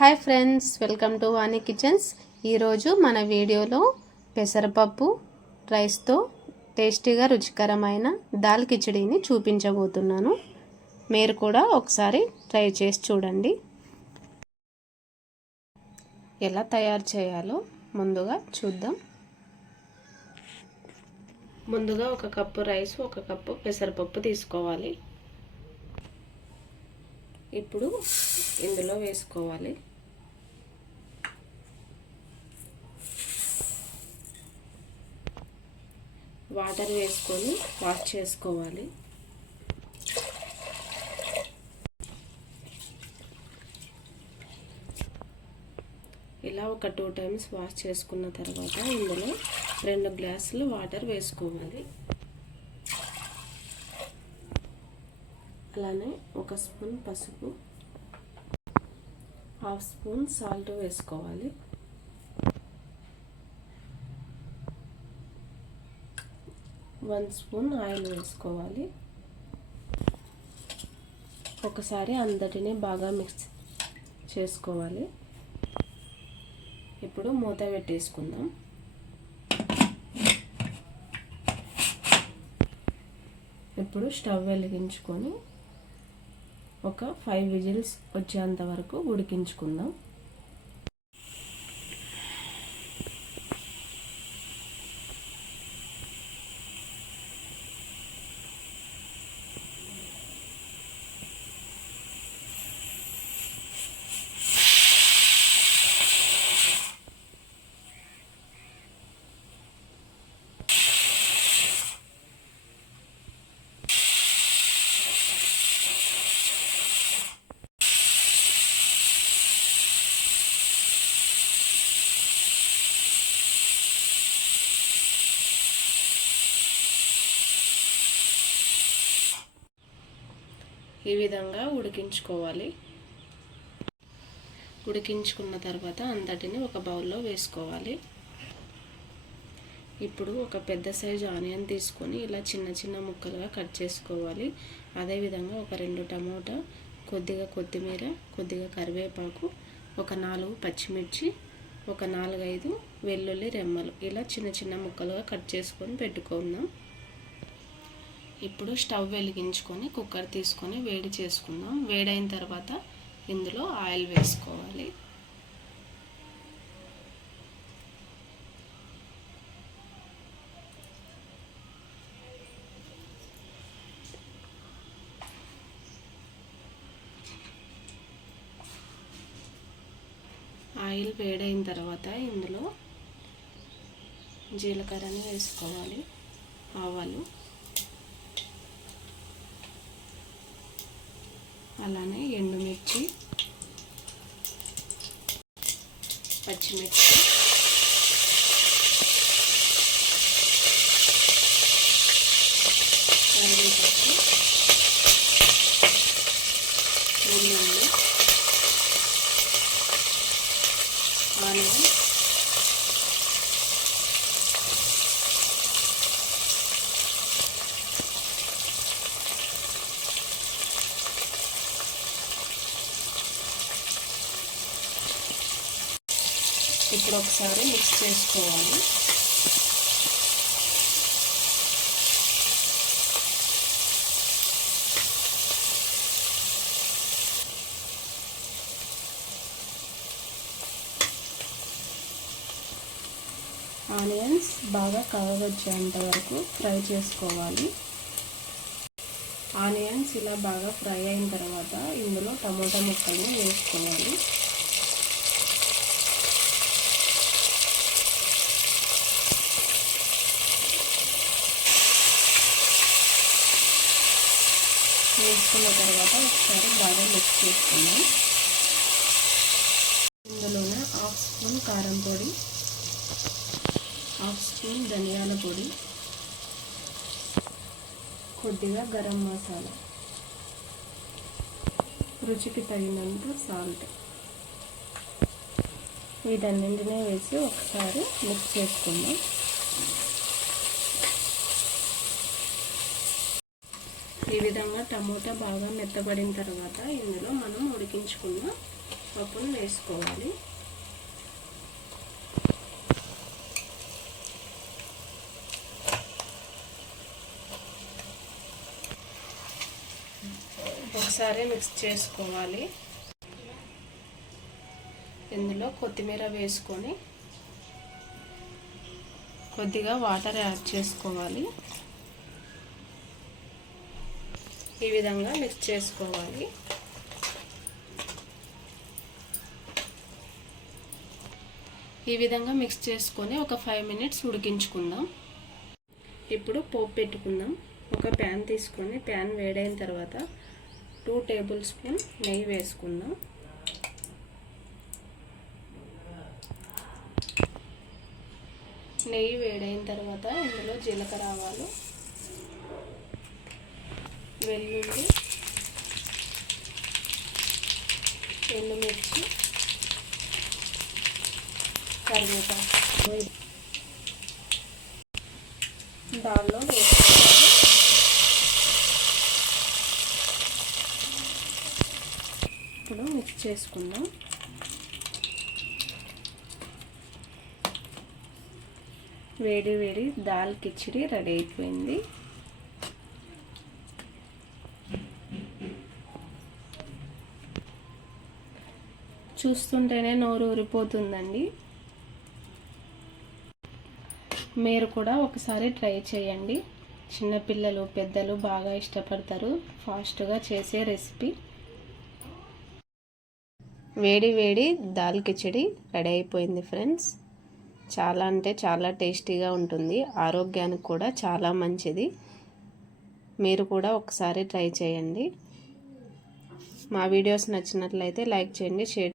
Hi friends welcome to Vani kitchens. ఈరోజు మన వీడియోలో పెసరపప్పు రైస్తో టేస్టీగా రుచికరమైన దాల్ కిచడీని చూపించబోతున్నాను. మీరు కూడా ఒకసారి ట్రై చేసి చూడండి. ఎలా తయారు చేయాలో ముందుగా చూద్దాం. ముందుగా ఒక కప్పు రైస్ ఒక కప్పు పెసరపప్పు తీసుకోవాలి. ఇప్పుడు ఇందులో వేసుకోవాలి. వాటర్ వేసుకొని వాష్ చేసుకోవాలి. ఇలా ఒక టూ టైమ్స్ వాష్ చేసుకున్న తర్వాత ఇందులో రెండు గ్లాసులు వాటర్ వేసుకోవాలి. అలానే ఒక స్పూన్ పసుపు హాఫ్ స్పూన్ సాల్ట్ వేసుకోవాలి. వన్ స్పూన్ ఆయిల్ వేసుకోవాలి. ఒకసారి అందటినీ బాగా మిక్స్ చేసుకోవాలి. ఇప్పుడు మూత పెట్టేసుకుందాం. ఇప్పుడు స్టవ్ వెలిగించుకొని ఒక ఫైవ్ విజిల్స్ వచ్చేంత వరకు ఉడికించుకుందాం. ఈ విధంగా ఉడికించుకోవాలి. ఉడికించుకున్న తర్వాత అంతటిని ఒక బౌల్లో వేసుకోవాలి. ఇప్పుడు ఒక పెద్ద సైజు ఆనియన్ తీసుకొని ఇలా చిన్న చిన్న ముక్కలుగా కట్ చేసుకోవాలి. అదేవిధంగా ఒక రెండు టమోటా కొద్దిగా కొత్తిమీర కొద్దిగా కరివేపాకు ఒక నాలుగు పచ్చిమిర్చి ఒక నాలుగైదు వెల్లుల్లి రెమ్మలు. ఇలా చిన్న చిన్న ముక్కలుగా కట్ చేసుకొని పెట్టుకుందాం. ఇప్పుడు స్టవ్ వెలిగించుకొని కుక్కర్ తీసుకొని వేడి చేసుకుందాం. వేడైన తర్వాత ఇందులో ఆయిల్ వేసుకోవాలి. ఆయిల్ వేడైన తర్వాత ఇందులో జీలకర్రని వేసుకోవాలి. ఆవాలు అలానే ఎండుమిర్చి పచ్చిమిర్చి కరివేపాకు ఉల్లిపాయలు ఆనియన్ ఇప్పుడు ఒకసారి మిక్స్ చేసుకోవాలి. ఆనియన్స్ బాగా కవర్ వరకు ఫ్రై చేసుకోవాలి. ఆనియన్స్ ఇలా బాగా ఫ్రై అయిన తర్వాత ఇందులో టమోటా ముక్కల్ని వేసుకోవాలి. వేసుకున్న తర్వాత ఒకసారి బాగా మిక్స్ చేసుకున్నాం ఇందులోనే హాఫ్ స్పూన్ కారం పొడి హాఫ్ స్పూన్ ధనియాల పొడి కొద్దిగా గరం మసాలా. రుచికి తగినంత సాల్ట్. వీటన్నింటినీ వేసి ఒకసారి మిక్స్ చేసుకుందాం. ఈ విధంగా టమోటా బాగా మెత్తబడిన తర్వాత ఇందులో మనం ఉడికించుకున్న పప్పును వేసుకోవాలి. ఒకసారి మిక్స్ చేసుకోవాలి. ఇందులో కొత్తిమీర వేసుకొని కొద్దిగా వాటర్ యాడ్ చేసుకోవాలి. ఈ విధంగా మిక్స్ చేసుకోవాలి. ఈ విధంగా మిక్స్ చేసుకొని ఒక ఫైవ్ మినిట్స్ ఉడికించుకుందాం. ఇప్పుడు పోపు పెట్టుకుందాం. ఒక ప్యాన్ తీసుకొని ప్యాన్ వేడైన తర్వాత టూ టేబుల్ స్పూన్ నెయ్యి వేసుకుందాం. నెయ్యి వేడైన తర్వాత ఇందులో జీలకర్ర ఆవాలు వెల్లుల్లి ఎండుమిర్చి కరివేపాకు. దానిలో వేసుకోవాలి ఇప్పుడు మిక్స్ చేసుకుందాం. వేడి వేడి దాల్ కిచిడి రెడీ అయిపోయింది. చూస్తుంటేనే నోరు ఊరిపోతుందండి. మీరు కూడా ఒకసారి ట్రై చేయండి. చిన్నపిల్లలు పెద్దలు బాగా ఇష్టపడతారు. ఫాస్ట్గా చేసే రెసిపీ. వేడి వేడి దాల్ కిచడి రెడీ అయిపోయింది ఫ్రెండ్స్. చాలా అంటే చాలా టేస్టీగా ఉంటుంది. ఆరోగ్యానికి కూడా చాలా మంచిది. మీరు కూడా ఒకసారి ట్రై చేయండి. మా వీడియోస్ నచ్చినట్లయితే లైక్ చేయండి షేర్